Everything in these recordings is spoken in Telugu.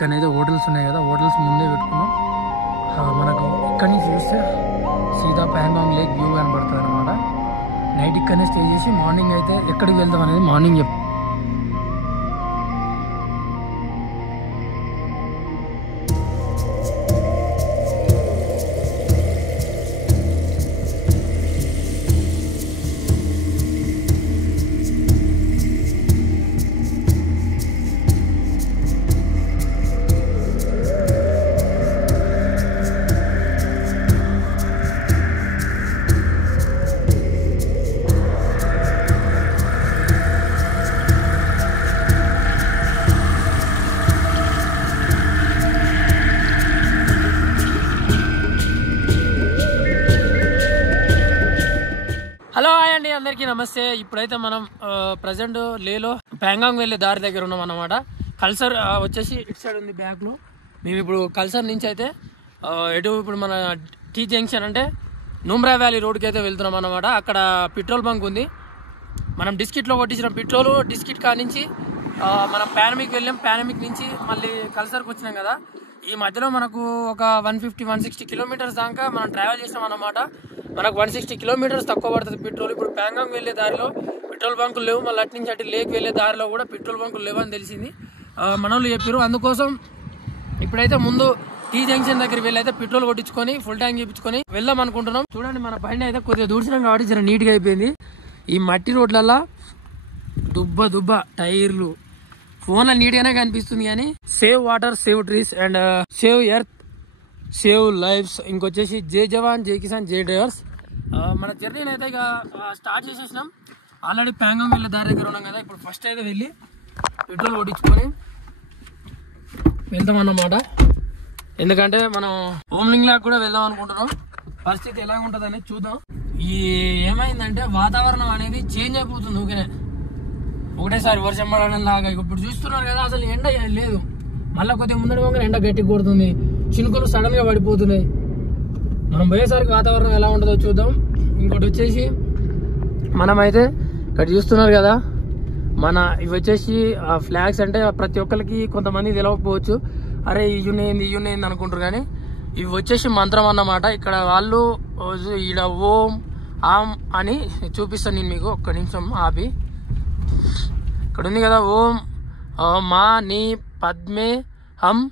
ఇక్కడైతే హోటల్స్ ఉన్నాయి కదా, హోటల్స్ ముందే పెట్టుకున్నాం. మనకు ఇక్కడి నుంచి చూస్తే సీదా ప్యాంగాంగ్ లేక్ వ్యూ కనబడుతుంది అనమాట. నైట్ ఇక్కడనే స్టే చేసి మార్నింగ్ అయితే ఎక్కడికి వెళ్దాం అనేది మార్నింగ్ చెప్తాం. హలో హాయ్ అండి, అందరికీ నమస్తే. ఇప్పుడైతే మనం ప్రజెంట్ లేలో ప్యాంగాంగ్ వెళ్ళే దారి దగ్గర ఉన్నాం అన్నమాట. కల్సర్ వచ్చేసి ఇటు సైడ్ ఉంది బ్యాక్లో. మేము ఇప్పుడు కల్సర్ నుంచి అయితే ఇప్పుడు మన టీ జంక్షన్ అంటే నూమ్రా వ్యాలీ రోడ్కి అయితే వెళ్తున్నాం అన్నమాట. అక్కడ పెట్రోల్ బంక్ ఉంది. మనం డిస్కిట్లో కొట్టించిన పెట్రోల్ డిస్కిట్ కా నుంచి మనం పానమిక్ వెళ్ళాం. పానమిక్ నుంచి మళ్ళీ కల్సర్కి వచ్చినాం కదా. ఈ మధ్యలో మనకు ఒక 150-160 కిలోమీటర్స్ దాకా మనం ట్రావెల్ చేసినాం అన్నమాట. మనకు 160 కిలోమీటర్స్ తక్కువ పడుతుంది పెట్రోల్. ఇప్పుడు ప్యాంగాంగ్ వెళ్ళే దారిలో పెట్రోల్ బంకులు లేవు, మళ్ళీ అటు నుంచి అటు లేక్ వెళ్ళే దారిలో కూడా పెట్రోల్ బంకులు లేవు అని తెలిసింది. మన వాళ్ళు చెప్పారు. అందుకోసం ఇప్పుడైతే ముందు టీ జంక్షన్ దగ్గరికి వెళ్ళి అయితే పెట్రోల్ కొట్టించుకొని ఫుల్ ట్యాంక్ చేయించుకొని వెళ్దాం అనుకుంటున్నాం. చూడండి, మన బండి అయితే కొద్దిగా దూర్చినాం కాబట్టి జర నీట్గా అయిపోయింది. ఈ మట్టి రోడ్లల్లో దుబ్బ టైర్లు ఫోన్లో నీట్గానే కనిపిస్తుంది కానీ save water, save trees and save earth, save lifes. ఇంకొచ్చేసి జై జవాన్, జై కిసాన్, జై డ్రైవర్స్. మన జర్నీని అయితే ఇక స్టార్ట్ చేసేసినాం. ఆల్రెడీ ప్యాంగాంగ్ వెళ్ళే దారి దగ్గర ఉన్నాం కదా. ఇప్పుడు ఫస్ట్ అయితే వెళ్ళి పెట్రోల్ కొట్టించుకొని వెళ్తాం అన్నమాట. ఎందుకంటే మనం ఓమ్లింగ్ లాగా కూడా వెళ్దాం అనుకుంటున్నాం. పరిస్థితి ఎలా ఉంటుందని చూద్దాం. ఏమైందంటే వాతావరణం అనేది చేంజ్ అయిపోతుంది. ఊరికే ఒకటేసారి వర్షం పడడం లాగా. ఇప్పుడు చూస్తున్నారు కదా, అసలు ఎండ లేదు. మళ్ళీ కొద్దిగా ముందడి పోగానే ఎండ గట్టిగా కొడుతుంది, చినుకులు సడన్ గా పడిపోతున్నాయి. మనం పోయేసరికి వాతావరణం ఎలా ఉంటుందో చూద్దాం. ఇంకోటి వచ్చేసి మనమైతే ఇక్కడ చూస్తున్నారు కదా, మన ఇవి వచ్చేసి ఫ్లాగ్స్ అంటే ప్రతి ఒక్కరికి కొంతమంది తెలియకపోవచ్చు. అరే ఇయ్యునేంది అనుకుంటారు కానీ ఇవి వచ్చేసి మంత్రం అన్నమాట. ఇక్కడ వాళ్ళు ఈడ ఓం ఆమ్ అని చూపిస్తాను నేను మీకు. ఒక్క నిమిషం ఆపి. ఇక్కడ ఉంది కదా, ఓం మా నీ పద్మే హమ్.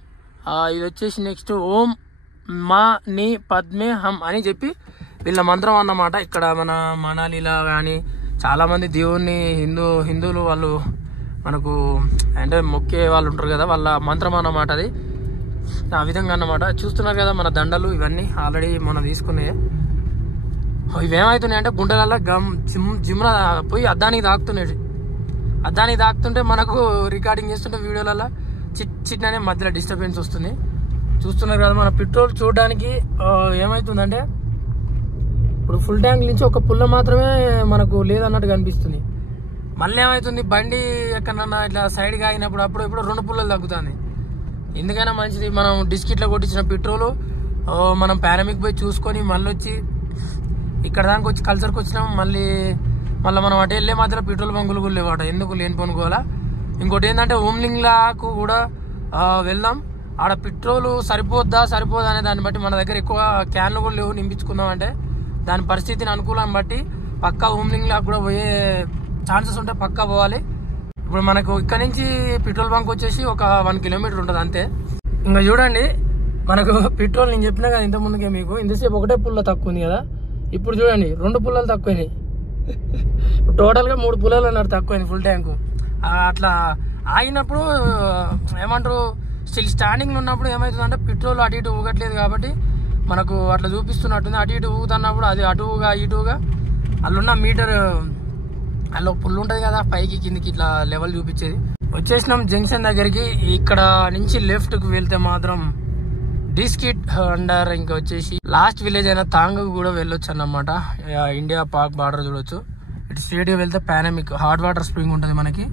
ఇది వచ్చేసి నెక్స్ట్ ఓం మా నీ పద్మే హమ్ అని చెప్పి వీళ్ళ మంత్రం అన్నమాట. ఇక్కడ మన మనాలిలా కానీ చాలా మంది దేవుణ్ణి హిందువులు వాళ్ళు మనకు అంటే మొక్కే వాళ్ళు ఉంటారు కదా, వాళ్ళ మంత్రం అన్నమాట అది. ఆ విధంగా అన్నమాట. చూస్తున్నారు కదా మన దండలు ఇవన్నీ ఆల్రెడీ మనం తీసుకున్నాయి. ఇవేమవుతున్నాయి అంటే గుండెలలో జిమ్న పోయి అద్దానికి తాకుతున్నాయి. అద్దానికి తాకుతుంటే మనకు రికార్డింగ్ చేస్తుంటే వీడియోలలో చిట్నే మధ్యలో డిస్టర్బెన్స్ వస్తుంది. చూస్తున్నారు కదా, మన పెట్రోల్ చూడడానికి ఏమవుతుందంటే ఇప్పుడు ఫుల్ ట్యాంక్ నుంచి ఒక పుల్ల మాత్రమే మనకు లేదన్నట్టు కనిపిస్తుంది. మళ్ళీ ఏమవుతుంది, బండి ఎక్కడన్నా ఇట్లా సైడ్గా ఆగినప్పుడు అప్పుడు 2 పుల్లలు తగ్గుతుంది. ఎందుకైనా మంచిది మనం డిస్కిట్లో కొట్టించిన పెట్రోలు మనం పానమిక్ పోయి చూసుకొని మళ్ళీ వచ్చి ఇక్కడ దానికి వచ్చి కల్చర్కి వచ్చినాం. మళ్ళీ మనం అటు వెళ్ళే మాత్రం పెట్రోల్ బంకులు కూడా లేవాట, ఎందుకు లేని పనుకోవాలా. ఇంకోటి ఏంటంటే ఓమ్లింగ్ లాకు కూడా వెళ్దాం. ఆడ పెట్రోల్ సరిపోదా అనే దాన్ని బట్టి మన దగ్గర ఎక్కువ క్యాన్లు కూడా లేవు నింపించుకుందాం అంటే. దాని పరిస్థితిని అనుకూలం బట్టి పక్కా ఓమ్లింగ్ లాగా కూడా పోయే ఛాన్సెస్ ఉంటే పక్కా పోవాలి. ఇప్పుడు మనకు ఇక్కడ నుంచి పెట్రోల్ బంక్ వచ్చేసి ఒక 1 కిలోమీటర్ ఉంటుంది అంతే. ఇంకా చూడండి, మనకు పెట్రోల్ నేను చెప్పినా కదా ఇంత ముందుకే మీకు, ఇంతసేపు ఒకటే పుల్ల తక్కువ ఉంది కదా, ఇప్పుడు చూడండి 2 పుల్లలు తక్కువైనాయి. టోటల్గా 3 పుల్లలు అన్నారు తక్కువైంది ఫుల్ ట్యాంకు. అట్లా ఆగినప్పుడు ఏమంటారు, స్టిల్ స్టాండింగ్లో ఉన్నప్పుడు ఏమవుతుందంటే పెట్రోల్ అటు ఇటు ఊగట్లేదు కాబట్టి మనకు అట్లా చూపిస్తున్నట్టుంది. అటు ఇటు ఊగుతున్నప్పుడు అది అటుగా ఇటుగా అల్లున్న మీటర్ అలా పుల్లు ఉంటుంది కదా, పైకి కిందికి ఇట్లా లెవెల్ చూపించేది. వచ్చేసినాం జంక్షన్ దగ్గరికి. ఇక్కడ నుంచి లెఫ్ట్ కు వెళ్తే మాత్రం డిస్కిట్ అండర్ ఇంకా వచ్చేసి లాస్ట్ విలేజ్ అయిన తాంగ్ కూడా వెళ్ళొచ్చు అన్నమాట. ఇండియా పాక్ బార్డర్ చూడొచ్చు. ఇటు స్ట్రేట్ గా వెళ్తే పానమిక్ హాట్ వాటర్ స్ప్రింగ్ ఉంటుంది మనకి.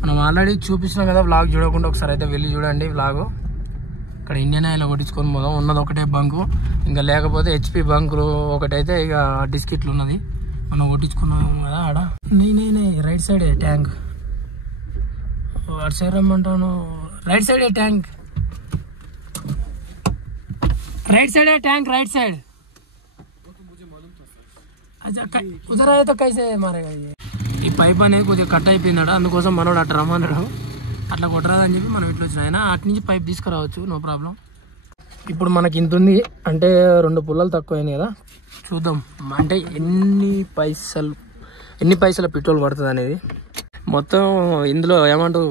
మనం ఆల్రెడీ చూపిస్తున్నాం కదా, వ్లాగ్ చూడకుండా ఒకసారి అయితే వెళ్ళి చూడండి వ్లాగ్. ఇక్కడ ఇండియన్ ఆయిల్ కొట్టించుకొని పోదాం. ఉన్నది ఒకటే బంకు, ఇంకా లేకపోతే HP బంకులు ఒకటైతే ఇక డిస్కిట్లు ఉన్నది. మనం కొట్టించుకున్నాం కదా ఆడ. నేనే రైట్ సైడ్ ట్యాంక్, అటు సైడ్ రమ్మంటాను, right side tank. Right side है टैंक, राइट साइड। अच्छा उधर आए तो कैसे मारेगा ये? ఈ పైప్ అనేది కొద్దిగా కట్ అయిపోయిందట, అందుకోసం మనోడు అట్లా రమ్మన్నాడు. అట్లా కొట్టరాదని చెప్పి మనం ఇట్లా వచ్చిన అయినా అటు నుంచి పైప్ తీసుకురావచ్చు, నో ప్రాబ్లం. ఇప్పుడు మనకి ఇంత ఉంది అంటే 2 పుల్లలు తక్కువ అయినాయి కదా, చూద్దాం అంటే ఎన్ని పైసల పెట్రోల్ పడుతుంది అనేది. మొత్తం ఇందులో ఏమంటారు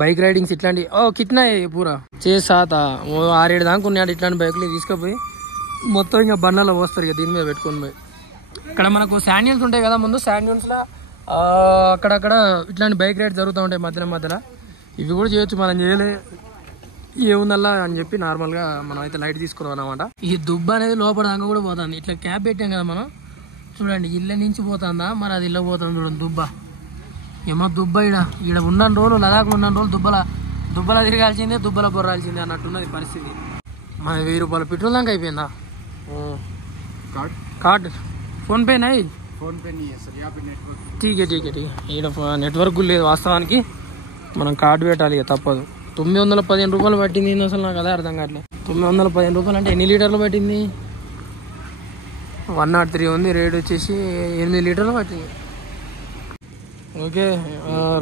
బైక్ రైడింగ్స్ ఇట్లాంటి కిట్నా పూరా చేసాత 6-7 దాకా ఉన్నాడు. ఇట్లాంటి బైక్లు తీసుకుపోయి మొత్తం ఇంకా బండ్లలో పోస్తారు ఇక దీని మీద పెట్టుకొని పోయి. ఇక్కడ మనకు శాండ్యూన్స్ ఉంటాయి కదా, ముందు శాండ్యూన్స్లో అక్కడక్కడ ఇట్లాంటి బైక్ రైడ్ జరుగుతూ ఉంటాయి మధ్యలో. ఇవి కూడా చేయొచ్చు, మనం చేయలే ఏముందల్లా అని చెప్పి నార్మల్గా మనం అయితే లైట్ తీసుకున్నాం అనమాట. ఈ దుబ్బ అనేది లోపల దాకా కూడా పోతుంది. ఇట్లా క్యాప్ పెట్టాం కదా మనం, చూడండి ఇళ్ళ నుంచి పోతుందా మరి అది ఇళ్ళ పోతుంది చూడండి దుబ్బ. ఏమో దుబ్బ ఈడ ఉన్న రోజులు లదాఖ్లో ఉన్న రోజులు దుబ్బల తిరగాల్సిందే, దుబ్బల బొర్రాల్సిందే అన్నట్టున్నది పరిస్థితి. మన 1000 రూపాయల పెట్రోల్ దాకా అయిపోయిందా? కార్డ్ ఫోన్ పే నై? फोन पे नहीं है सर, यहाँ पे नेटवर्क ठीक है ఈడ నెట్వర్క్ లేదు వాస్తవానికి. మనం కార్డు పెట్టాలి ఇక తప్పదు. 915 రూపాయలు పట్టింది అసలు, నాకు అదే అర్థం కావట్లేదు. 915 రూపాయలు అంటే ఎన్ని లీటర్లు పట్టింది? 103 ఉంది, రేట్ వచ్చేసి 8 లీటర్లు పట్టింది. ఓకే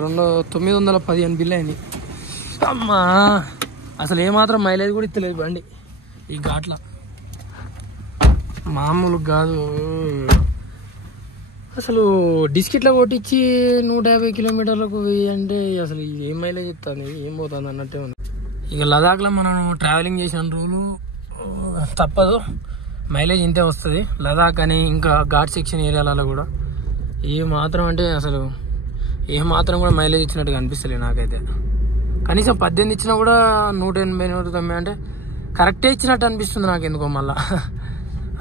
915 బిల్ అయింది. అమ్మా అసలు ఏమాత్రం మైలేజ్ కూడా ఇస్తలేదు బండి ఈ ఘాట్ల, మామూలు కాదు అసలు. డిస్కిట్లో కొట్టించి 150 కిలోమీటర్లకు అంటే అసలు ఏం మైలేజ్ ఇస్తుంది, ఏం పోతుంది అన్నట్టే ఉంది. ఇక లదాఖ్లో మనం ట్రావెలింగ్ చేసిన రోజులు తప్పదు, మైలేజ్ ఇంతే వస్తుంది. లదాఖ్ అని ఇంకా ఘాట్ సెక్షన్ ఏరియాలలో కూడా ఏమాత్రం అంటే అసలు ఏమాత్రం కూడా మైలేజ్ ఇచ్చినట్టుగా అనిపిస్తలేదు నాకైతే. కనీసం 18 ఇచ్చినా కూడా 180 190 అంటే కరెక్టే ఇచ్చినట్టు అనిపిస్తుంది నాకు ఎందుకో మళ్ళా.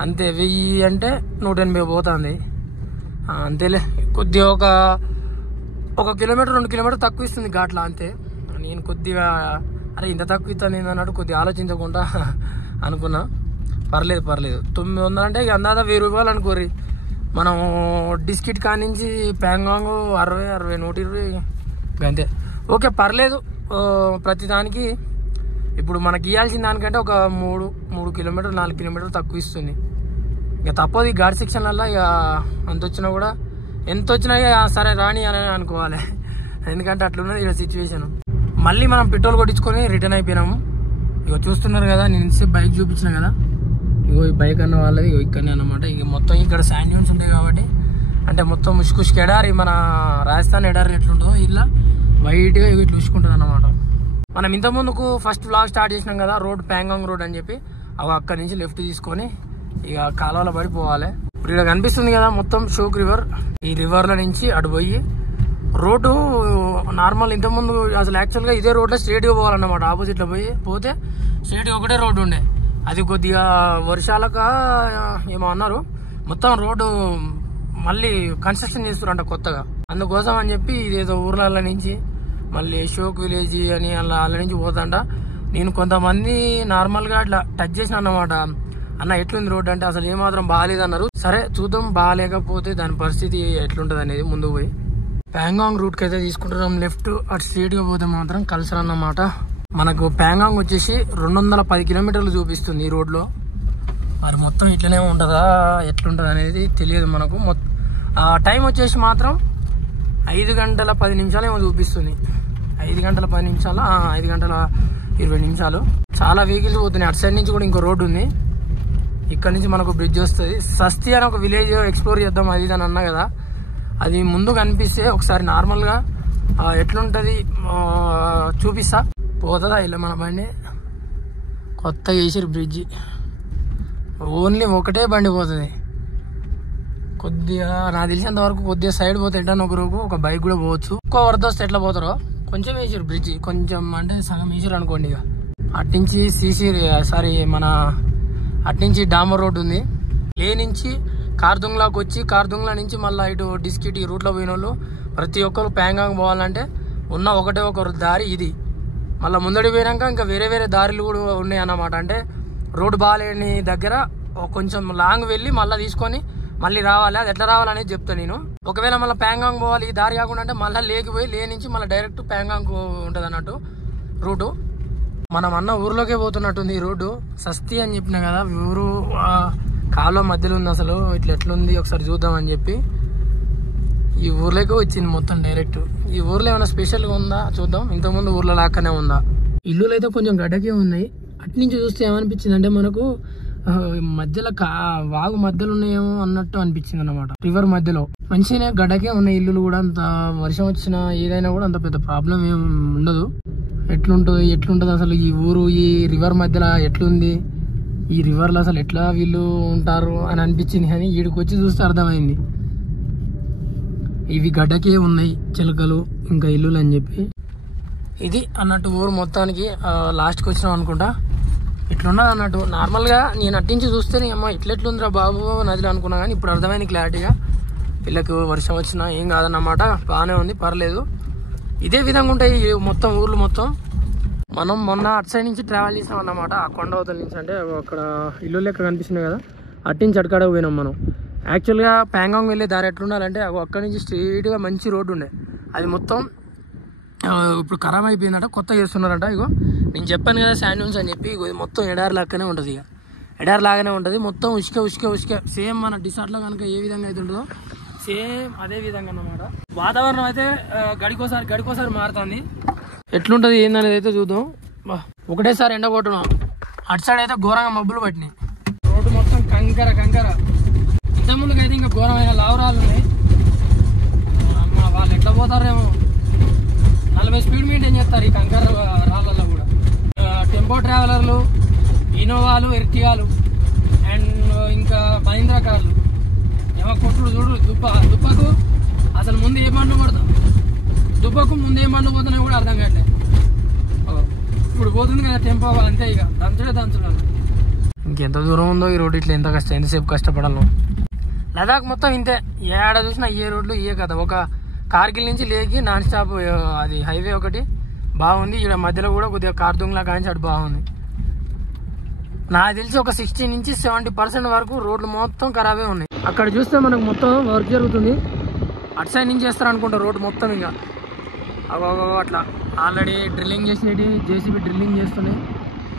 అంతే 1000 అంటే 180 పోతుంది అంతేలే. కొద్దిగా ఒక కిలోమీటర్ 2 కిలోమీటర్ తక్కువ ఇస్తుంది ఘాట్లో అంతే. నేను కొద్దిగా అరే ఇంత తక్కువ ఇస్తుంది అన్నట్టు కొద్దిగా ఆలోచించకుండా అనుకున్నా. పర్లేదు 900 అంటే ఇక అందాదా 1000 రూపాయలు అనుకోరి. మనం డిస్కిట్ కానించి ప్యాంగాంగ్ 60 120 అంతే. ఓకే పర్లేదు. ప్రతి దానికి ఇప్పుడు మనకి ఇవ్వాల్సిన దానికంటే ఒక 3 కిలోమీటర్ 4 కిలోమీటర్లు తక్కువ ఇస్తుంది. ఇక తప్పదు ఈ ఘాట్ సెక్షన్లలో. ఇక ఎంత వచ్చినా ఇక సరే రాని అని అనుకోవాలి, ఎందుకంటే అట్లున్నది ఇక్కడ సిచ్యువేషన్. మళ్ళీ మనం పెట్రోల్ కొట్టించుకొని రిటర్న్ అయిపోయినాము. ఇక చూస్తున్నారు కదా, నేను ఇంతసేపు బైక్ చూపించిన కదా, ఇగో ఈ బైక్ అన్న వాళ్ళది ఇక్కడనే అనమాట. ఇక మొత్తం ఇక్కడ శాండ్ డ్యూన్స్ ఉంటాయి కాబట్టి అంటే మొత్తం ఉష్కుష్కి ఎడారి, మన రాజస్థాన్ ఎడారి ఎట్లుంటుందో ఇలా వైట్గా ఇట్లా ఉష్కుంటుంది అనమాట. మనం ఇంత ముందుకు ఫస్ట్ వ్లాగ్ స్టార్ట్ చేసినాం కదా, రోడ్ ప్యాంగాంగ్ రోడ్ అని చెప్పి, అక్కడి నుంచి లెఫ్ట్ తీసుకొని ఇక కాలువలో పడిపోవాలి. ఇప్పుడు ఇక్కడ కనిపిస్తుంది కదా మొత్తం షోక్ రివర్. ఈ రివర్ల నుంచి అటు పోయి రోడ్డు నార్మల్ ఇంతకుముందు అసలు యాక్చువల్గా ఇదే రోడ్లో స్ట్రేట్గా పోవాలన్నమాట. ఆపోజిట్లో పోతే స్ట్రేట్గా ఒకటే రోడ్డు ఉండే, అది కొద్దిగా వర్షాలక ఏమో అన్నారు, మొత్తం రోడ్డు మళ్ళీ కన్స్ట్రక్షన్ చేస్తున్నారంట కొత్తగా. అందుకోసం అని చెప్పి ఇదేదో ఊర్ల నుంచి మళ్ళీ షోక్ విలేజ్ అని వాళ్ళ నుంచి పోతాంట. నేను కొంతమంది నార్మల్గా అట్లా టచ్ చేసిన అన్నమాట, అన్న ఎట్లుంది రోడ్డు అంటే అసలు ఏమాత్రం బాగాలేదు అన్నారు. సరే చూద్దాం, బాగాలేకపోతే దాని పరిస్థితి ఎట్లుంటుంది అనేది ముందుకు పోయి. ప్యాంగాంగ్ రూట్కి అయితే తీసుకుంటున్నాం లెఫ్ట్. అటు స్ట్రేట్గా పోతే మాత్రం కల్సర్ అన్నమాట. మనకు ప్యాంగాంగ్ వచ్చేసి 210 కిలోమీటర్లు చూపిస్తుంది ఈ రోడ్లో. మరి మొత్తం ఇట్లనే ఉంటుందా ఎట్లుంటుంది అనేది తెలియదు మనకు. టైం వచ్చేసి మాత్రం 5 గంటల 10 నిమిషాలు ఏమో చూపిస్తుంది. 5 గంటల 10 నిమిషాలు 5 గంటల 20 నిమిషాలు. చాలా వెహికల్స్ పోతున్నాయి. అటు సైడ్ నుంచి కూడా ఇంకో రోడ్డు ఉంది, ఇక్కడ నుంచి మనకు బ్రిడ్జ్ వస్తుంది. సస్తి అని ఒక విలేజ్ ఎక్స్ప్లోర్ చేద్దాం అది అని అన్నా కదా, అది ముందు కనిపిస్తే ఒకసారి నార్మల్గా ఎట్లుంటుంది చూపిస్తా. పోతుందా ఇలా మన బండి, కొత్తగా వేసారు బ్రిడ్జి, ఓన్లీ ఒకటే బండి పోతుంది. కొద్దిగా నాకు తెలిసినంత వరకు కొద్దిగా సైడ్ పోతే ఎట్లా ఒక బైక్ కూడా పోవచ్చు. ఎక్కువ వరద వస్తే ఎట్లా పోతారో కొంచెం వేసారు బ్రిడ్జి, కొంచెం అంటే సగం వేసారు అనుకోండి. ఇక అట్నుంచి మన అట్నుంచి డామర్ రోడ్ ఉంది. లే నుంచి కార్దుంగ్లాకి వచ్చి కార్దుంగ్లా నుంచి మళ్ళీ ఇటు డిస్కిట్ ఈ రూట్లో పోయిన వాళ్ళు ప్రతి ఒక్కరు ప్యాంగాంగ్ పోవాలంటే ఉన్న ఒకటే ఒక దారి ఇది. మళ్ళీ ముందడి పోయినాక ఇంకా వేరే దారులు కూడా ఉన్నాయి అన్నమాట. అంటే రోడ్డు బాగాలేని దగ్గర కొంచెం లాంగ్ వెళ్ళి మళ్ళీ తీసుకొని మళ్ళీ రావాలి. అది ఎట్లా రావాలనేది చెప్తాను నేను. ఒకవేళ మళ్ళీ ప్యాంగాంగ్ పోవాలి ఈ దారి కాకుండా అంటే మళ్ళీ లేకి పోయి లే నుంచి మళ్ళీ డైరెక్ట్ ప్యాంగాంగ్ ఉంటుంది అన్నట్టు రూటు. మనం అన్న ఊర్లోకే పోతున్నట్టుంది ఈ రోడ్డు. సస్తి అని చెప్పిన కదా, ఊరు కాలువ మధ్యలో ఉంది. అసలు ఇట్లా ఎట్లుంది ఒకసారి చూద్దాం అని చెప్పి ఈ ఊర్లోకి వచ్చింది మొత్తం డైరెక్ట్. ఈ ఊర్లో ఏమైనా స్పెషల్గా ఉందా చూద్దాం. ఇంతకుముందు ఊర్లో లాగానే ఉందా? ఇల్లులు అయితే కొంచెం గడ్డకే ఉన్నాయి. అటు నుంచి చూస్తే ఏమనిపించింది అంటే మనకు మధ్యలో వాగు మధ్యలో ఉన్నాయేమో అన్నట్టు అనిపించింది అన్నమాట. రివర్ మధ్యలో మంచిగానే గడ్డకే ఉన్నాయి ఇల్లులు కూడా. అంత వర్షం వచ్చినా ఏదైనా కూడా అంత పెద్ద ప్రాబ్లం ఏం ఉండదు. ఎట్లుంటది అసలు ఈ ఊరు ఈ రివర్ మధ్యలో ఎట్లుంది, ఈ రివర్లో అసలు ఎట్లా వీళ్ళు ఉంటారు అని అనిపించింది. కానీ వీడికి వచ్చి చూస్తే అర్థమైంది ఇవి గడ్డకే ఉన్నాయి చిలకలు ఇంకా ఇల్లులు అని చెప్పి. ఇది అన్నట్టు ఊరు మొత్తానికి లాస్ట్కి వచ్చినాం అనుకుంటా. ఇట్లున్నది అన్నట్టు. నార్మల్గా నేను అట్టించి చూస్తేనే అమ్మ ఇట్లెట్లుందిరా బాబు నదిలో అనుకున్నా. కానీ ఇప్పుడు అర్థమైంది క్లారిటీగా. వీళ్ళకి వర్షం వచ్చినా ఏం కాదన్నమాట, బాగానే ఉంది, పర్లేదు. ఇదే విధంగా ఉంటాయి మొత్తం ఊర్లు మొత్తం. మనం మొన్న అటు సైడ్ నుంచి ట్రావెల్ చేసాం అన్నమాట. ఆ కొండ అవతల నుంచి, అంటే అక్కడ ఇల్లు లెక్క కనిపిస్తున్నాయి కదా, అట్టించి అటుకాడ పోయినాం మనం. యాక్చువల్గా ప్యాంగాంగ్ వెళ్ళే దారి ఎట్లుండాలంటే అక్కడి నుంచి స్ట్రైట్గా మంచి రోడ్డు ఉండే, అది మొత్తం ఇప్పుడు ఖరాబ్ అయిపోయిందట, కొత్త చేస్తున్నారంట. ఇగో నేను చెప్పాను కదా శాండ్యూన్స్ అని చెప్పి, ఇది మొత్తం ఎడారి లాగానే ఉంటుంది. ఇక ఎడారి లాగానే ఉంటుంది మొత్తం, ఉసుక సేమ్ మన డిసార్ట్లో కనుక ఏ విధంగా అయితే ఉంటుందో సేమ్ అదే విధంగా అన్నమాట. వాతావరణం అయితే గడికోసారి మారుతుంది. ఎట్లుంటుంది ఏందనేది అయితే చూద్దాం. ఒకటేసారి ఎండ కొట్టడం, అటు సైడ్ అయితే ఘోరంగా మబ్బులు పట్టినాయి. రోడ్డు మొత్తం కంకర ఇంతకుముందుకు అయితే ఇంకా ఘోరమైన లావరాలు ఉన్నాయి. వాళ్ళు ఎట్లా పోతారేమో, 40 స్పీడ్ మెయింటైన్ చేస్తారు ఈ కంకర రాళ్ళల్లో కూడా. టెంపో ట్రావెలర్లు, ఇనోవాలు, ఎర్టిగాలు అండ్ ఇంకా మహీంద్రా కార్లు ఏమో కొట్టుడు చూడు. దుప్పకు అసలు ముందు ఏ బండ్లు పడతాం, దుబ్బకు ముందు ఏ బండ్లు పోతున్నాయి కూడా అర్థం కావట్లేదు. ఇప్పుడు పోతుంది కదా టెంపో, అంతే ఇక దంచుడే. ఇంకెంత దూరం ఉందో ఈ రోడ్డు, ఇట్లా ఎంతసేపు కష్టపడాలి. లదాఖ్ మొత్తం ఇంతే, ఏడ చూసినా ఏ రోడ్లు ఏ కదా. ఒక కార్గిల్ నుంచి లేకి నాన్ స్టాప్ అది హైవే ఒకటి బాగుంది. ఇక్కడ మధ్యలో కూడా కొద్దిగా కార్దుంగ్లా కానీ అటు బాగుంది. నాకు తెలిసి ఒక 60 నుంచి 70% వరకు రోడ్లు మొత్తం ఖరాబే ఉన్నాయి. అక్కడ చూస్తే మనకు మొత్తం వర్క్ జరుగుతుంది. అటు సైడ్ నుంచి చేస్తారు అనుకుంటా రోడ్డు మొత్తం. ఇక అట్లా ఆల్రెడీ డ్రిల్లింగ్ చేసినవి, జేసీబీ డ్రిల్లింగ్ చేస్తున్నాయి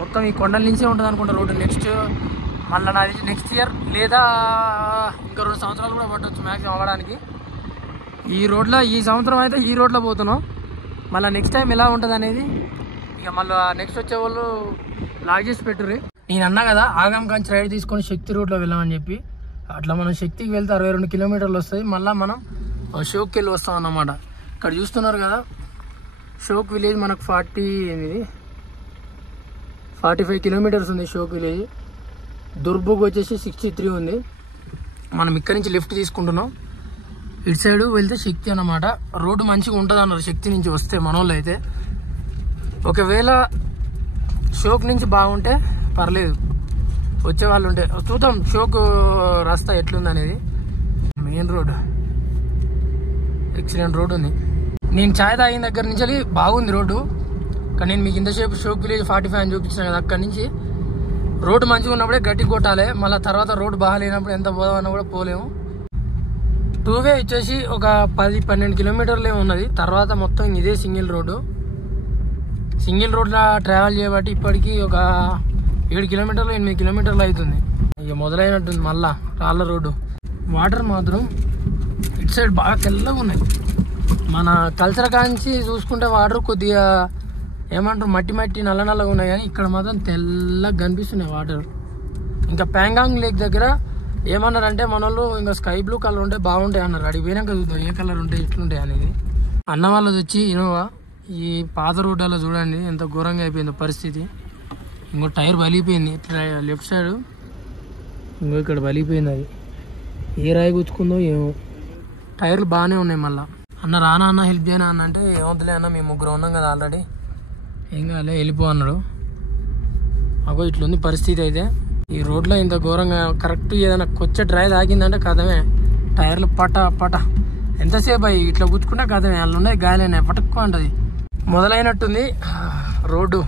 మొత్తం. ఈ కొండల నుంచే ఉంటుంది అనుకుంటా రోడ్డు. నెక్స్ట్ ఇయర్ లేదా ఇంకా 2 సంవత్సరాలు కూడా పట్టవచ్చు మ్యాక్సిమం అవ్వడానికి. ఈ సంవత్సరం అయితే ఈ రోడ్లో పోతున్నాం. మళ్ళీ నెక్స్ట్ టైం ఎలా ఉంటుంది అనేది ఇక మళ్ళీ నెక్స్ట్ వచ్చే వాళ్ళు లాగ్ చేసి పెట్టుర్రి. నేను అన్నా కదా ఆగం కాంచి రైడ్ తీసుకొని శక్తి రోడ్లో వెళ్ళామని చెప్పి. అట్లా మనం శక్తికి వెళ్తే 62 కిలోమీటర్లు వస్తుంది. మళ్ళీ మనం షోక్కి వెళ్ళి వస్తాం అన్నమాట. ఇక్కడ చూస్తున్నారు కదా షోక్ విలేజ్ మనకు 45 కిలోమీటర్స్ ఉంది షోక్ విలేజ్. దుర్బుగ్ వచ్చేసి 63 ఉంది. మనం ఇక్కడి నుంచి లెఫ్ట్ తీసుకుంటున్నాం. ఇటు సైడ్ వెళ్తే శక్తి అన్నమాట. రోడ్డు మంచిగా ఉంటుంది అన్నారు శక్తి నుంచి వస్తే మనోళ్ళు అయితే. ఒకవేళ షోక్ నుంచి బాగుంటే పర్లేదు, వచ్చే వాళ్ళు ఉంటే చూద్దాం షోక్ రస్తా ఎట్లుంది అనేది. మెయిన్ రోడ్ ఎక్సలెంట్ రోడ్ ఉంది. నేను ఛాయ్ తాగిన దగ్గర నుంచి బాగుంది రోడ్డు. కానీ నేను మీకు ఇంతసేపు షోక్ విలేజ్ 45 అని చూపించిన కదా, అక్కడి నుంచి రోడ్డు మంచిగా ఉన్నప్పుడే గట్టి కొట్టాలి. మళ్ళీ తర్వాత రోడ్డు బాగాలేనప్పుడు ఎంత పోదామన్నా కూడా పోలేము. 2 వే వచ్చేసి ఒక 10-12 కిలోమీటర్లే ఉన్నది. తర్వాత మొత్తం ఇదే సింగిల్ రోడ్డు. సింగిల్ రోడ్లో ట్రావెల్ చేయబట్టి ఇప్పటికీ ఒక 7 కిలోమీటర్లు 8 కిలోమీటర్లు అవుతుంది. ఇక మొదలైనట్టుంది మళ్ళా రాళ్ళ రోడ్డు. వాటర్ మాత్రం ఇటు సైడ్ బాగా తెల్లగా ఉన్నాయి. మన కల్చర్ కాంచి చూసుకుంటే వాటర్ కొద్దిగా ఏమంటారు మట్టి నల్లగా ఉన్నాయి. కానీ ఇక్కడ మాత్రం తెల్లగా కనిపిస్తున్నాయి వాటర్. ఇంకా ప్యాంగాంగ్ లేక్ దగ్గర ఏమన్నారంటే మన వాళ్ళు ఇంకా స్కై బ్లూ కలర్ ఉంటే బాగుంటాయి అన్నారు. అడిగి పోయినాక చూద్దాం ఏ కలర్ ఉంటాయి ఎట్లుంటాయి అనేది. అన్న వాళ్ళది వచ్చి ఇనోవా. ఈ పాత రోడ్లలో చూడండి ఎంత ఘోరంగా అయిపోయిందో పరిస్థితి. ఇంకో టైర్ బలిపోయింది లెఫ్ట్ సైడ్, ఇంకో ఇక్కడ బలిపోయింది. అది ఏ రాయి గుచ్చుకుందో ఏమో. టైర్లు బాగానే ఉన్నాయి. మళ్ళీ అన్న రానా అన్న హెల్ప్ చేయనా అన్న అంటే ఏమవుతులే అన్న మేము 3 ఉన్నాం కదా ఆల్రెడీ, ఏం కాలే వెళ్ళిపో అన్నాడు. అగో ఇట్లుంది పరిస్థితి అయితే. ఈ రోడ్లో ఇంత ఘోరంగా కరెక్ట్ ఏదైనా కొచ్చే డ్రై తాగిందంటే కథమే. టైర్లు పట ఎంతసేపు అయ్యి ఇట్లా గుచ్చుకుంటే కథమే. వాళ్ళు ఉన్నాయి గాయలేనే పటక్కు అంటది. మొదలైనట్టుంది రోడ్డు.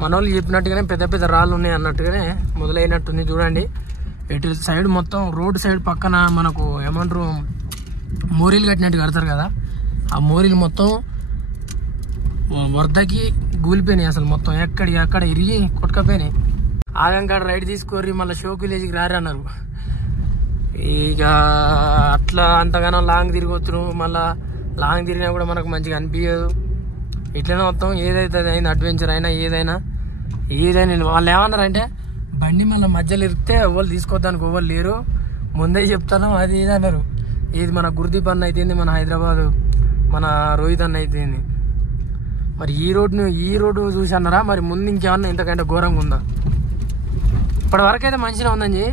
మన వాళ్ళు చెప్పినట్టుగానే పెద్ద రాళ్ళు ఉన్నాయి అన్నట్టుగానే మొదలైనట్టుంది. చూడండి ఇటు సైడ్ మొత్తం రోడ్డు సైడ్ పక్కన మనకు ఏమంటారు మోరీలు కట్టినట్టు కడతారు కదా, ఆ మోరీలు మొత్తం వరదకి గూలిపోయినాయి అసలు మొత్తం, ఎక్కడ ఇరిగి కొట్టుకపోయినాయి. ఆగంకాడ రైడ్ తీసుకోర్రి మళ్ళీ షో విలేజ్కి రారి అన్నారు. ఇక అట్లా అంతగానో లాంగ్ తిరగొచ్చు, మళ్ళా లాంగ్ తిరిగినా కూడా మనకు మంచిగా అనిపించదు. ఇట్లనే మొత్తం ఏదైతే అయింది అడ్వెంచర్ అయినా ఏదైనా వాళ్ళు ఏమన్నారంటే బండి మళ్ళీ మధ్యలో ఇరిగితే ఎవరు తీసుకొద్దానికి ఎవరు లేరు, ముందే చెప్తాను అది ఇది అన్నారు. ఇది మన గుర్దీప్ అన్న అయితేంది, మన హైదరాబాద్ మన రోహిత్ అన్న అయితేంది. మరి ఈ రోడ్డు చూసి అన్నారా, మరి ముందు ఇంకేమన్నా ఇంతకంటే ఘోరంగా ఉందా? ఇప్పటి వరకు అయితే మంచిగా ఉందని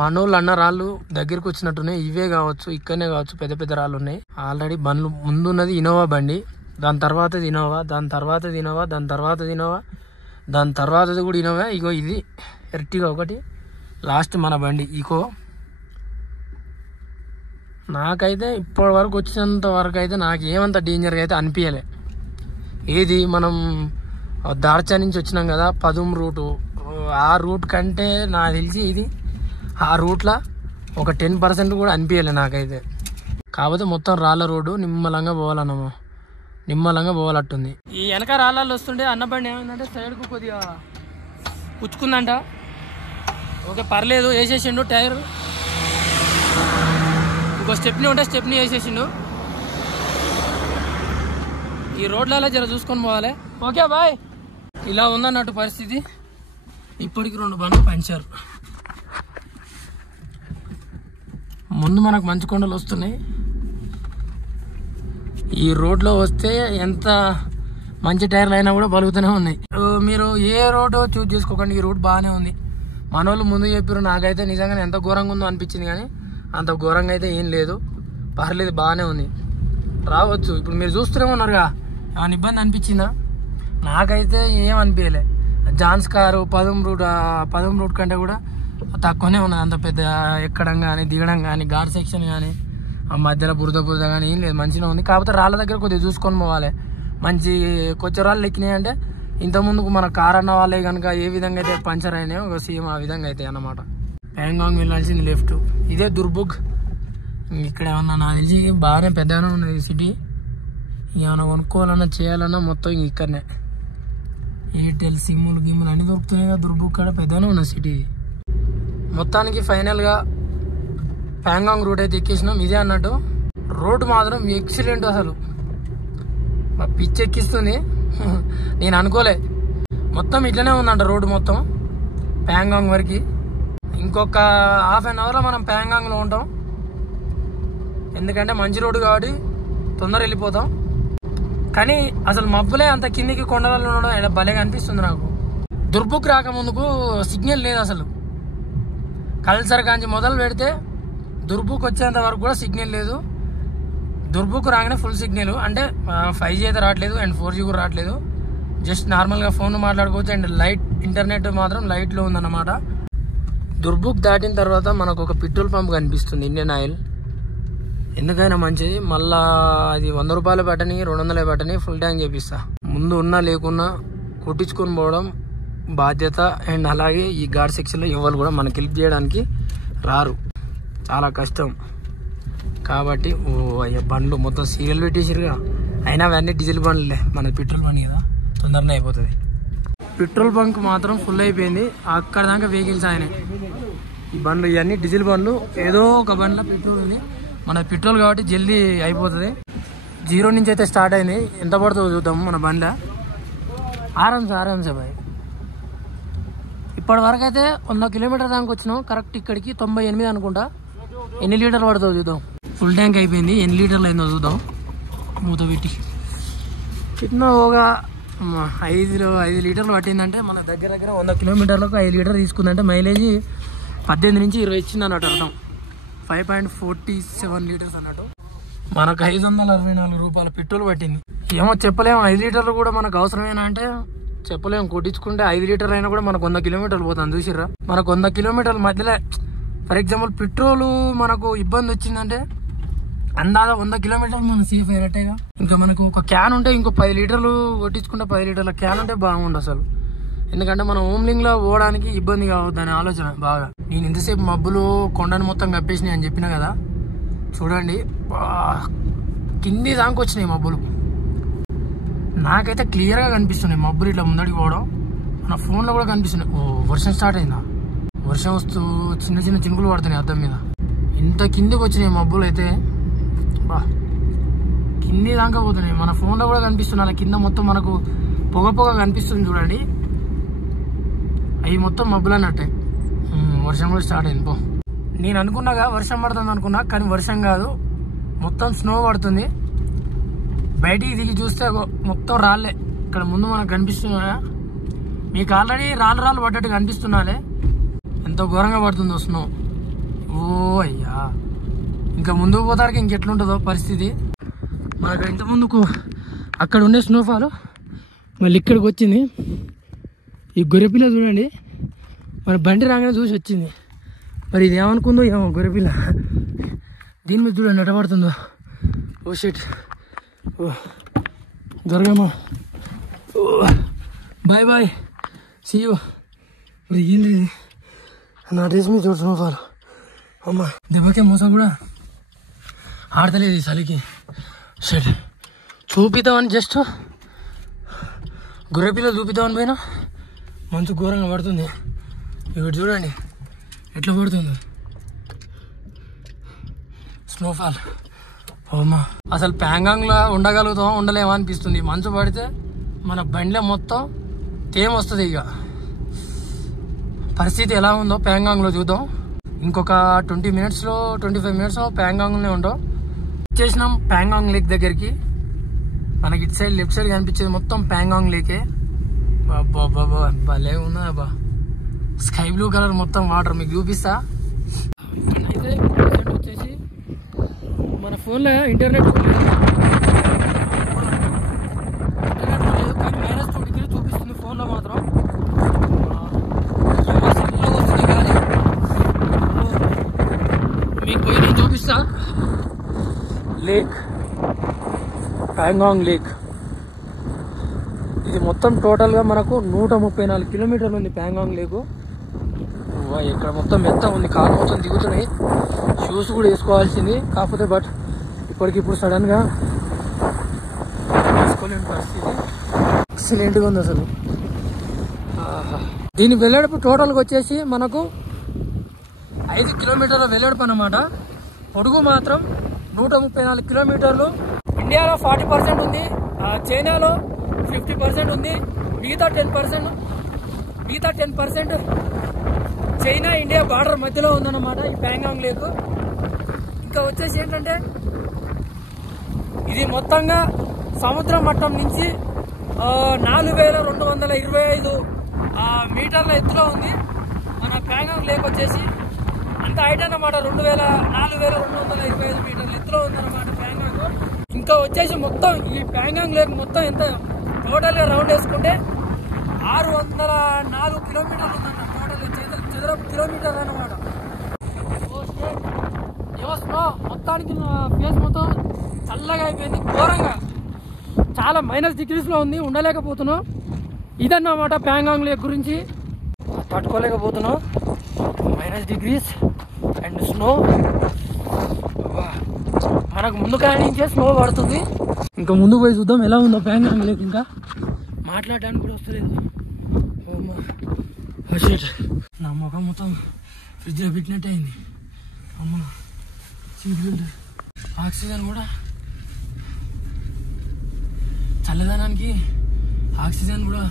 మనోళ్ళు అన్న రాళ్ళు దగ్గరికి వచ్చినట్టున్నాయి. ఇవే కావచ్చు, ఇక్కడనే కావచ్చు, పెద్ద పెద్ద రాళ్ళు ఉన్నాయి. ఆల్రెడీ బండ్లు ముందున్నది ఇనోవా బండి, దాని తర్వాతది ఇనోవా, దాని తర్వాతది ఇనోవా, దాని తర్వాతది ఇనోవా, దాని తర్వాతది కూడా ఇనోవా. ఇగో ఇది ఎర్టిగా ఒకటి, లాస్ట్ మన బండి ఈకో. నాకైతే ఇప్పటి వరకు వచ్చినంత వరకు అయితే నాకు ఏమంత డేంజర్గా అయితే అనిపించలే. ఏది మనం దార్చా నుంచి వచ్చినాం కదా పదుం రూటు, ఆ రూట్ కంటే నాకు తెలిసి ఇది ఆ రూట్లో ఒక 10% కూడా అనిపించలే నాకైతే. కాకపోతే మొత్తం రాళ్ళ రోడ్డు, నిమ్మలంగా పోవాలట్టుంది. ఈ వెనక రాళ్ళల్లో వస్తుంటే అన్నబండి ఏమైందంటే సైడ్కు కొద్దిగా పుచ్చుకుందంట. ఓకే పర్లేదు, వేసేసిండు టైర్. ఇంకో స్టెప్ని ఉంటే స్టెప్ని వేసేసిండు. ఈ రోడ్లలో జర చూసుకొని పోవాలి. Okay bye. ఇలా ఉందన్నట్టు పరిస్థితి. ఇప్పటికి 2 బండ్లు పంచారు. ముందు మనకు మంచు కొండలు వస్తున్నాయి. ఈ రోడ్లో వస్తే ఎంత మంచి టైర్లు అయినా కూడా బలుగుతూనే ఉన్నాయి. మీరు ఏ రోడ్డు చూజ్ చేసుకోకండి, ఈ రోడ్ బాగానే ఉంది. మనోళ్ళు ముందు చెప్పారు, నాకైతే నిజంగానే ఎంత ఘోరంగా ఉందో అనిపించింది, కానీ అంత ఘోరంగా అయితే ఏం లేదు, పర్లేదు బాగానే ఉంది. రావచ్చు. ఇప్పుడు మీరు చూస్తూనే ఉన్నారుగా, ఏమైనా ఇబ్బంది అనిపించిందా? నాకైతే ఏం అనిపించలే. జాన్స్ కారు పదం రూట్ కంటే కూడా తక్కువనే ఉన్నది. అంత పెద్ద ఎక్కడం కానీ దిగడం కానీ ఘాట్ సెక్షన్ కానీ ఆ మధ్యలో బురద కానీ ఏం లేదు, మంచిగా ఉంది. కాకపోతే రాళ్ళ దగ్గర కొద్దిగా చూసుకొని పోవాలి. మంచి కొంచెం రాళ్ళు ఎక్కినాయి అంటే ఇంతకుముందుకు మన కార్ అన్న వాళ్ళే కనుక ఏ విధంగా అయితే పంచర్ అయినాయో ఒక సేమ్ ఆ విధంగా అయితే అన్నమాట. ప్యాంగాంగ్ వెళ్ళాల్సింది లెఫ్ట్. ఇదే దుర్బుగ్. ఇక్కడ ఏమన్నా నాకు తెలిసి బాగానే పెద్దగానే ఉన్నది సిటీ. ఏమైనా కొనుక్కోవాలన్నా చేయాలన్నా మొత్తం ఇక్కడనే ఎయిర్టెల్ సిమ్ములు గిమ్ములు అన్నీ దొరుకుతున్నాయి కదా. దుర్బుగ్ కాడ పెద్దగానే ఉన్నది సిటీ. మొత్తానికి ఫైనల్గా ప్యాంగాంగ్ రూట్ అయితే ఎక్కేసినాం. ఇదే అన్నట్టు రోడ్డు మాత్రం ఎక్సలెంట్, అసలు పిచ్చి ఎక్కిస్తుంది. నేను అనుకోలే మొత్తం ఇట్లనే ఉందంట రోడ్డు మొత్తం ప్యాంగాంగ్ వరకు. ఇంకొక ½ an hourలో మనం ప్యాంగాంగ్లో ఉంటాం. ఎందుకంటే మంచి రోడ్డు కాబట్టి తొందర వెళ్ళిపోతాం. కానీ అసలు మబ్బులే అంత కిందికి కొండలలో ఉండడం భలేగా అనిపిస్తుంది నాకు. దుర్బుక్ రాకముందుకు సిగ్నల్ లేదు అసలు. కల్సర్ కాంచి మొదలు పెడితే దుర్బుక్ వచ్చేంత వరకు కూడా సిగ్నల్ లేదు. దుర్బుక్ రాగానే ఫుల్ సిగ్నల్, అంటే 5G అయితే రావట్లేదు అండ్ 4G కూడా రావట్లేదు. జస్ట్ నార్మల్గా ఫోన్ మాట్లాడుకోవచ్చు. అండ్ ఇంటర్నెట్ మాత్రం లైట్లో ఉందన్నమాట. దుర్బుక్ దాటిన తర్వాత మనకు ఒక పెట్రోల్ పంప్ కనిపిస్తుంది, ఇండియన్ ఆయిల్. ఎందుకైనా మంచిది. మళ్ళా అది 100 రూపాయలు పెట్టని 200 పెట్టని ఫుల్ ట్యాంక్ చేపిస్తా. ముందు ఉన్నా లేకున్నా కొట్టించుకొని పోవడం బాధ్యత. అండ్ అలాగే ఈ ఘాట్ సెక్షన్లో ఎవరు కూడా మనకి హెల్ప్ చేయడానికి రారు, చాలా కష్టం. కాబట్టి అయ్యా బండ్లు మొత్తం సీరియల్ పెట్టేసిరుగా. అయినా అవన్నీ డీజిల్ బండ్లే, మనది పెట్రోల్ బండి కదా, తొందరనే అయిపోతుంది. పెట్రోల్ బంక్ మాత్రం ఫుల్ అయిపోయింది. అక్కడ దాకా వెహికల్స్ అయినాయి. ఈ బండ్లు ఇవన్నీ డీజిల్ బండ్లు. ఏదో ఒక బండ్లో పెట్రోల్ ఉంది, మన పెట్రోల్ కాబట్టి జల్దీ అయిపోతుంది. 0 నుంచి అయితే స్టార్ట్ అయింది. ఎంత పడుతుందో చూద్దాము మన బండ్ల. ఆరామ్సే బాయ్. ఇప్పటి వరకు అయితే 100 కిలోమీటర్ దాకా వచ్చినాం. కరెక్ట్ ఇక్కడికి 98 అనుకుంటా. ఎన్ని లీటర్లు పడుతుందో చూద్దాం. ఫుల్ ట్యాంక్ అయిపోయింది, ఎన్ని లీటర్లు అయిందో చూద్దాం. మూత పెట్టి చిన్న ఒక 5 లీటర్లు పట్టిందంటే మన దగ్గర 100 కిలోమీటర్లకు 5 లీటర్ తీసుకుందంటే మైలేజ్ 18 నుంచి 20 ఇచ్చింది అన్నట్టు అర్థం. 5.47 లీటర్స్ అన్నట్టు. మనకు 564 రూపాయల పెట్రోల్ పట్టింది. ఏమో చెప్పలేము, 5 లీటర్లు కూడా మనకు అవసరమేనా అంటే చెప్పలేము. కొట్టించుకుంటే 5 లీటర్లు అయినా కూడా మనకు 100 కిలోమీటర్లు పోతాను చూసిర్రా. మనకు 100 కిలోమీటర్ల మధ్యలో ఫర్ ఎగ్జాంపుల్ పెట్రోల్ మనకు ఇబ్బంది వచ్చిందంటే అందాదా 100 కిలోమీటర్లు మనం సేఫ్ అయినట్టేగా. ఇంకా మనకు ఒక క్యాన్ ఉంటే ఇంకో 10 లీటర్లు కొట్టించుకుంటే 10 లీటర్ల క్యాన్ ఉంటే బాగుండు అసలు. ఎందుకంటే మనం హోమ్లింగ్ లో పోవడానికి ఇబ్బంది కావద్దని ఆలోచన బాగా. నేను ఇంతసేపు మబ్బులు కొండను మొత్తం కప్పేసినాయి అని చెప్పినా కదా, చూడండి కింది దాకా వచ్చినాయి మబ్బులు. నాకైతే క్లియర్గా కనిపిస్తున్నాయి మబ్బులు ఇట్లా ముందడికి పోవడం. నా ఫోన్లో కూడా కనిపిస్తున్నాయి. ఓ వర్షం స్టార్ట్ అయిందా? వర్షం వస్తూ చిన్న చిన్న చినుకులు పడుతున్నాయి అద్దం మీద. ఇంత కిందికి వచ్చినాయి మబ్బులు అయితే బా కింది దాకా పోతున్నాయి. మన ఫోన్లో కూడా కనిపిస్తున్నాయి. అలా కింద మొత్తం మనకు పొగ పొగ కనిపిస్తుంది చూడండి. అవి మొత్తం మబ్బులు అన్నట్టే. వర్షం కూడా స్టార్ట్ అయింది. పో నేను అనుకున్నాగా వర్షం పడుతుంది అనుకున్నా, కానీ వర్షం కాదు, మొత్తం స్నో పడుతుంది. బయటికి దిగి చూస్తే మొత్తం రాళ్ళే ఇక్కడ ముందు మనకు కనిపిస్తున్నాయా? మీకు ఆల్రెడీ రాళ్ళు పడ్డట్టు కనిపిస్తున్నాలే. ఎంతో ఘోరంగా పడుతుందో స్నో. ఓ అయ్యా, ఇంకా ముందుకు పోతానికి ఇంకెట్లుంటుందో పరిస్థితి. మనకు ఇంత ముందుకు అక్కడ ఉండే స్నోఫాల్ మళ్ళీ ఇక్కడికి వచ్చింది. ఈ గొర్రెపిల్ల చూడండి, మన బండి రాగానే చూసి వచ్చింది. మరి ఇది ఏమనుకుందో ఏమో గొర్రెపిల్ల. దీని మీద చూడండి ఎట్ట పడుతుందో. Oh shit. ఓ దొరకమ్మా, బాయ్ బాయ్, సీ యూ. మరి ఏంది నా డ్రెస్ మీద చూడు స్నోఫాల్. అమ్మా దెబ్బకే మోసం కూడా ఆడతలేదు ఈ చలికి. షట్ చూపిద్దామని జస్ట్ గొర్రెపిల్ల చూపిద్దామని పోయినా మంచు ఘోరంగా పడుతుంది. ఇక్కడ చూడండి ఎట్లా పడుతుందో స్నోఫాల్. ఓమా అసలు ప్యాంగాంగ్లో ఉండగలుగుతాం ఉండలేమో అనిపిస్తుంది. మంచు పడితే మన బండిలో మొత్తం తేమ వస్తుంది. ఇక పరిస్థితి ఎలా ఉందో ప్యాంగాంగ్లో చూద్దాం. ఇంకొక 20 మినిట్స్లో 25 మినిట్స్లో ప్యాంగాంగ్లోనే ఉంటాం. వచ్చేసినాం ప్యాంగాంగ్ లేక్ దగ్గరికి. మనకి ఇటు సైడ్ లెఫ్ట్ సైడ్ కనిపించేది మొత్తం ప్యాంగాంగ్ లేకే. బాబా భలే ఉందా అబ్బా. స్కై బ్లూ కలర్ మొత్తం వాటర్ మీకు చూపిస్తా. అయితే వచ్చేసి మన ఫోన్లో ఇంటర్నెట్ లేదు, కానీ -2 డిగ్రీ చూపిస్తుంది ఫోన్లో మాత్రం. వస్తుంది కానీ మీకు పోయి నేను చూపిస్తా. లేక్ ప్యాంగాంగ్ లేక్ ఇది మొత్తం టోటల్గా మనకు 134 కిలోమీటర్లు ఉంది ప్యాంగాంగ్ లేకు. ఇక్కడ మొత్తం మెత్త ఉంది, కాలు మొత్తం దిగుతున్నాయి. షూస్ కూడా వేసుకోవాల్సింది, కాకపోతే బట్ ఇప్పటికిప్పుడు సడన్గా వేసుకోలేని పరిస్థితి. ఎక్సలెంట్గా ఉంది అసలు. దీని వెళ్ళేటప్పుడు టోటల్గా వచ్చేసి మనకు 5 కిలోమీటర్ల వెళ్ళేటప్పుడు అన్నమాట. పొడుగు మాత్రం 134 కిలోమీటర్లు. ఇండియాలో 40% ఉంది, చైనాలో 50% ఉంది. మిగతా 10% చైనా ఇండియా బార్డర్ మధ్యలో ఉందన్నమాట ఈ ప్యాంగాంగ్ లేక్. ఇంకా వచ్చేసి ఏంటంటే ఇది మొత్తంగా సముద్ర మట్టం నుంచి 4225 మీటర్ల ఎత్తులో ఉంది మన ప్యాంగాంగ్ లేక్ వచ్చేసి. అంత హైట్ అన్నమాట, 4225 మీటర్ల ఎత్తులో ఉందన్నమాట ప్యాంగాంగ్. ఇంకా వచ్చేసి మొత్తం ఈ ప్యాంగాంగ్ లేక్ మొత్తం ఎంత టోటల్గా రౌండ్ వేసుకుంటే 604 కిలోమీటర్లు ఉందన్న. టోటల్ చదరపు కిలోమీటర్ అన్నమాట. మొత్తానికి ఫేస్ మొత్తం చల్లగా అయిపోయింది, ఘోరంగా చాలా -డిగ్రీస్లో ఉంది, ఉండలేకపోతున్నాం. ఇదన్నమాట ప్యాంగాంగ్ లేక్ గురించి. తట్టుకోలేకపోతున్నాం, -డిగ్రీస్ అండ్ స్నో. మనకు ముందు కానించే స్నో పడుతుంది. ఇంకా ముందుకు పోయి చూద్దాం ఎలా ఉందో ప్యాంగాంగ్ లేక్. ఇంకా మాట్లాడడానికి కూడా వస్తలేదు. నా ముఖం మొత్తం ఫ్రిడ్జ్లో పెట్టినట్టు అయింది. అమ్మ సీట్ బెల్ట్, ఆక్సిజన్ కూడా చల్లదనానికి ఆక్సిజన్ కూడా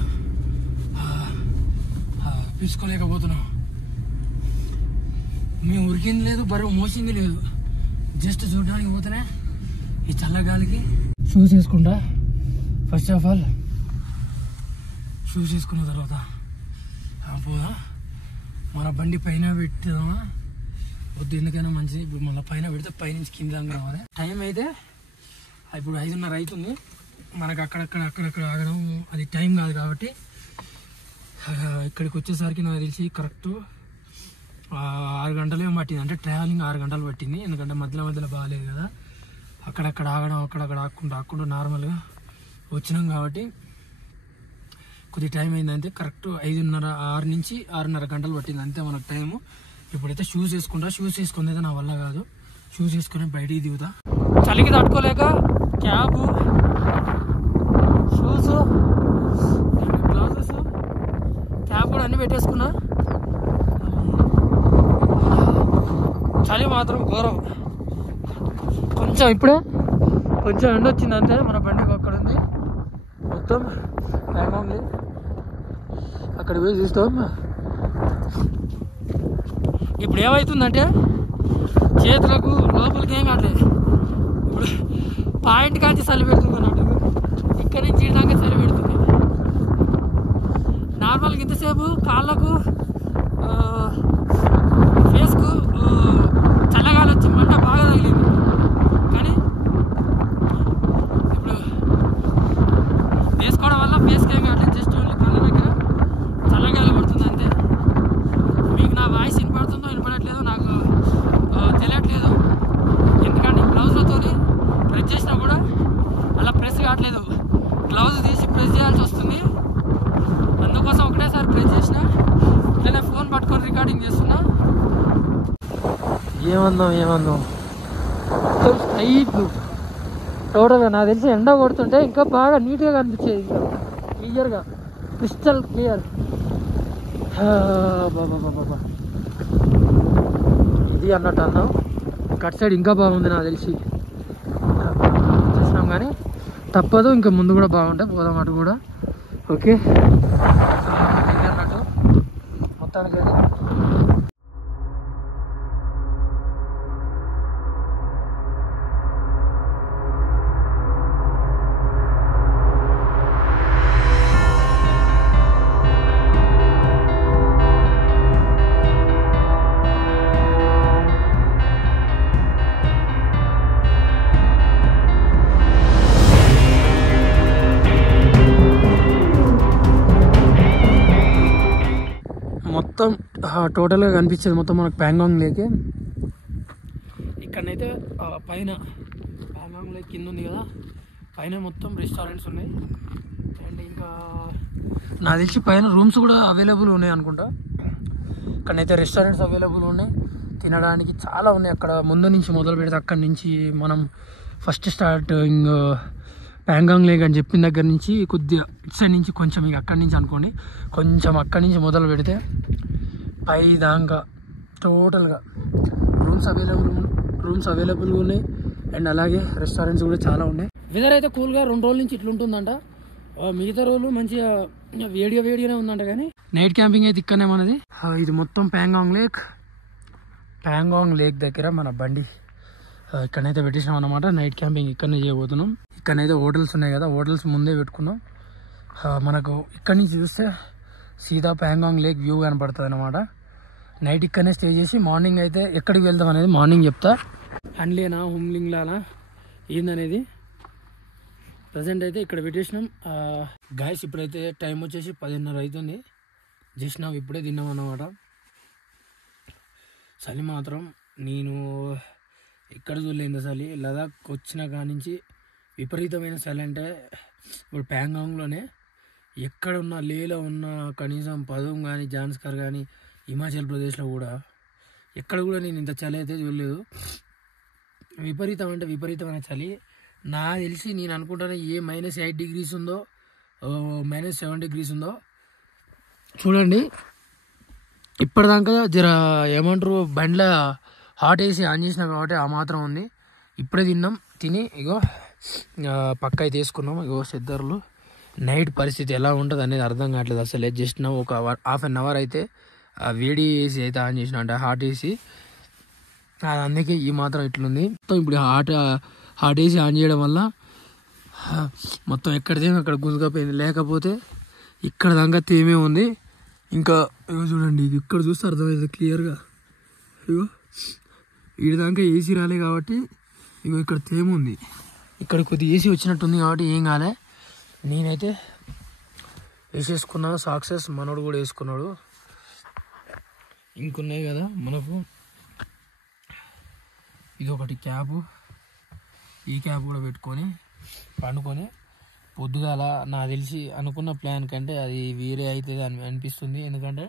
పీల్చుకోలేకపోతున్నాం. మేము ఉరికింది లేదు, బరువు మోసింది లేదు, జస్ట్ చూడడానికి పోతేనే ఈ చల్లగాలికి. షూస్ వేసుకుంటా. ఫస్ట్ ఆఫ్ ఆల్ షూస్ వేసుకున్న తర్వాత పోదా మన బండి పైన పెట్టుదామా వద్దు, ఎందుకైనా మంచిది. ఇప్పుడు మళ్ళీ పైన పెడితే పైనుంచి కింద దాకా రావాలి. టైం అయితే ఇప్పుడు 5:30 అవుతుంది. మనకు అక్కడక్కడ ఆగడం అది టైం కాదు కాబట్టి ఇక్కడికి వచ్చేసరికి నాకు తెలిసి కరెక్ట్ 6 గంటలు ఏం పట్టింది. అంటే ట్రావెలింగ్ 6 గంటలు పట్టింది, ఎందుకంటే మధ్యలో బాగాలేదు కదా. అక్కడక్కడ ఆగడం, అక్కడక్కడ ఆక్కుంటూ నార్మల్గా వచ్చినాం కాబట్టి కొద్ది టైం అయిందంటే. కరెక్ట్ 5:30 6 నుంచి 6:30 గంటలు పట్టింది అంతే మనకు టైము. ఇప్పుడైతే షూస్ వేసుకుంటా. షూస్ వేసుకుని అయితే నా వల్ల కాదు, షూస్ వేసుకుని బయటికి దిగుతా. చలికి తట్టుకోలేక క్యాబ్, షూస్ గ్లౌజెస్ క్యాప్ కూడా అన్ని పెట్టేసుకున్నా. చలి మాత్రం ఘోరం. కొంచెం ఇప్పుడే కొంచెం ఎండ వచ్చింది అంతే. మన బండి అక్కడ ఉంది, మొత్తం ఉంది. అక్కడ పోయి చూస్తాం. ఇప్పుడు ఏమవుతుందంటే చేతులకు లోపలికి ఏం కావట్లేదు. ఇప్పుడు పాయింట్ కాంచి చలి పెడుతుంది అన్నట్టు, ఇక్కడి నుంచి దాకా చలి పెడుతుంది. నార్మల్గా ఇంతసేపు కాళ్ళకు ఫేస్కు చల్లగాలి వచ్చి మంట బాగా తగిలింది. కానీ ఇప్పుడు వేసుకోవడం వల్ల ఫేస్కి ఏం కావట్లేదు, జస్ట్ ఓన్లీ కాళ్ళ దగ్గర చల్లగాలి పడుతుంది అంతే. మీకు నా వాయిస్ వినపడుతుందో వినపడట్లేదో నాకు తెలియట్లేదు, ఎందుకంటే గ్లౌజ్లతో ప్రెస్ చేసినా కూడా అలా ప్రెస్ కావట్లేదు. గ్లౌజ్ తీసి ప్రెస్ చేయాల్సి వస్తుంది. అందుకోసం ఒకటేసారి ప్రెస్ చేసిన, లేదా ఫోన్ పట్టుకొని రికార్డింగ్ చేస్తున్నా. ఏమందాం స్ట్రైట్ టోటల్గా నాకు తెలిసి ఎండ కొడుతుంటే ఇంకా బాగా నీట్గా కనిపించేది, ఇంకా క్లియర్గా క్రిస్టల్ క్లియర్. బాబా ఇది అన్నట్టు అన్నాం. కట్ సైడ్ ఇంకా బాగుంది నాకు తెలిసి. చేసినాం కానీ తప్పదు, ఇంకా ముందు కూడా బాగుంటాయి, పోదాం అటు కూడా. ఓకే అన్నట్టు మొత్తానికి మొత్తం టోటల్గా కనిపించేది మొత్తం మనకు ప్యాంగాంగ్ లేకే. ఇక్కడనైతే పైన ప్యాంగాంగ్ లేక్ కింద ఉంది కదా, పైన మొత్తం రెస్టారెంట్స్ ఉన్నాయి. అండ్ ఇంకా నాకు తెలిసి పైన రూమ్స్ కూడా అవైలబుల్ ఉన్నాయి అనుకుంటా. ఇక్కడనైతే రెస్టారెంట్స్ అవైలబుల్ ఉన్నాయి, తినడానికి చాలా ఉన్నాయి. అక్కడ ముందు నుంచి మొదలు పెడితే అక్కడి నుంచి మనం ఫస్ట్ స్టార్టింగ్ ప్యాంగాంగ్ లేక్ అని చెప్పిన దగ్గర నుంచి కొద్దిగా ఇటు సైడ్ నుంచి కొంచెం ఇక అక్కడి నుంచి అనుకోండి, కొంచెం అక్కడి నుంచి మొదలు పెడితే పై దాకా టోటల్గా రూమ్స్ అవైలబుల్గా ఉన్నాయి. అండ్ అలాగే రెస్టారెంట్స్ కూడా చాలా ఉన్నాయి. వెదర్ అయితే కూల్గా 2 రోజుల నుంచి ఇట్లుంటుందంట. మిగతా రోజులు మంచిగా వేడిగానే ఉందంట. కానీ నైట్ క్యాంపింగ్ అయితే ఇక్కడనే మనది. ఇది మొత్తం ప్యాంగాంగ్ లేక్ దగ్గర మన బండి ఇక్కడనైతే పెట్టేసినాం అన్నమాట. నైట్ క్యాంపింగ్ ఇక్కడనే చేయబోతున్నాం. ఇక్కడనైతే హోటల్స్ ఉన్నాయి కదా, హోటల్స్ ముందే పెట్టుకున్నాం. మనకు ఇక్కడి నుంచి చూస్తే సీదా ప్యాంగాంగ్ లేక్ వ్యూ కనపడుతుంది అన్నమాట. నైట్ ఇక్కడనే స్టే చేసి మార్నింగ్ అయితే ఎక్కడికి వెళ్తాం అనేది మార్నింగ్ చెప్తా. హన్లేనా హుమ్లింగ్లానా ఏందనేది. ప్రజెంట్ అయితే ఇక్కడ పెట్టేసినాం. గాయస్ ఇప్పుడైతే టైం వచ్చేసి 10:30 అవుతుంది. జస్ట్ నా ఇప్పుడే తిన్నాం అన్నమాట. చలి మాత్రం నేను ఎక్కడ చూడలేదు చలి. లదాఖ్ వచ్చిన కాడి నుంచి విపరీతమైన చలి. అంటే ఇప్పుడు ప్యాంగాంగ్లోనే ఎక్కడున్నా, లేలో ఉన్న కనీసం పదం కానీ, జాన్స్కర్ కానీ, హిమాచల్ ప్రదేశ్లో కూడా ఎక్కడ కూడా నేను ఇంత చలి అయితే చూడలేదు. విపరీతమైన చలి. నాకు తెలిసి నేను అనుకుంటాను ఏ -8 degrees ఉందో, -7 degrees ఉందో చూడండి. ఇప్పటిదాకా జర ఏమంటారు బండ్ల హాట్ వేసి ఆన్ చేసినా కాబట్టి ఆ మాత్రం ఉంది. ఇప్పుడే తిని ఇగో పక్క అయితే వేసుకున్నాం. ఇగో సిద్ధర్లు. నైట్ పరిస్థితి ఎలా ఉంటుంది అనేది అర్థం కావట్లేదు అసలే. జస్ట్ నా ఒక ½ an hour అయితే వేడి వేసి అయితే ఆన్ చేసిన, అంటే హాట్ వేసి, అందుకే ఈ మాత్రం ఇట్లుంది. మొత్తం ఇప్పుడు హాట్ వేసి ఆన్ చేయడం వల్ల మొత్తం ఎక్కడిదేమో అక్కడ గుంజుకపోయింది. లేకపోతే ఇక్కడ దాకా తేమే ఉంది. ఇంకా ఇగో చూడండి, ఇక్కడ చూస్తే అర్థమవుతుంది క్లియర్గా. ఇగో వీడి దాకా ఏసీ రాలే కాబట్టి ఇగో ఇక్కడ తేమ ఉంది. ఇక్కడ కొద్ది ఏసీ వచ్చినట్టుంది కాబట్టి ఏం కాలే. నేనైతే వేసేసుకున్నాను సాక్సెస్, మనోడు కూడా వేసుకున్నాడు. ఇంకున్నాయి కదా మనకు. ఇది ఒకటి క్యాబ్, ఈ క్యాబ్ కూడా పెట్టుకొని పండుకొని పొద్దుగాల నాకు తెలిసి అనుకున్న ప్లాన్ కంటే అది వేరే అవుతుంది అని అనిపిస్తుంది. ఎందుకంటే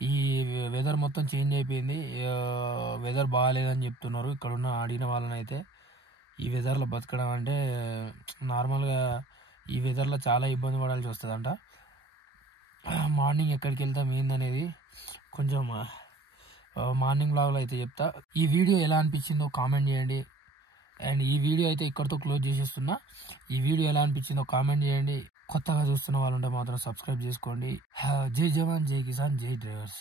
ఈ వెదర్ మొత్తం చేంజ్ అయిపోయింది. వెదర్ బాగాలేదని చెప్తున్నారు ఇక్కడ ఉన్న అడిగిన వాళ్ళని అయితే. ఈ వెదర్లో బతకడం అంటే నార్మల్గా ఈ వెదర్లో చాలా ఇబ్బంది పడాల్సి వస్తుందంట. మార్నింగ్ ఎక్కడికి వెళ్తాం ఏందనేది కొంచెం మార్నింగ్ బ్లాగ్లో అయితే చెప్తా. ఈ వీడియో ఎలా అనిపించిందో కామెంట్ చేయండి. అండ్ ఈ వీడియో అయితే ఇక్కడితో క్లోజ్ చేసేస్తున్నా. ఈ వీడియో ఎలా అనిపించిందో కామెంట్ చేయండి. కొత్తగా చూస్తున్న వాళ్ళు ఉంటే మాత్రం సబ్స్క్రైబ్ చేసుకోండి. జై జవాన్, జై కిసాన్, జై డ్రైవర్స్.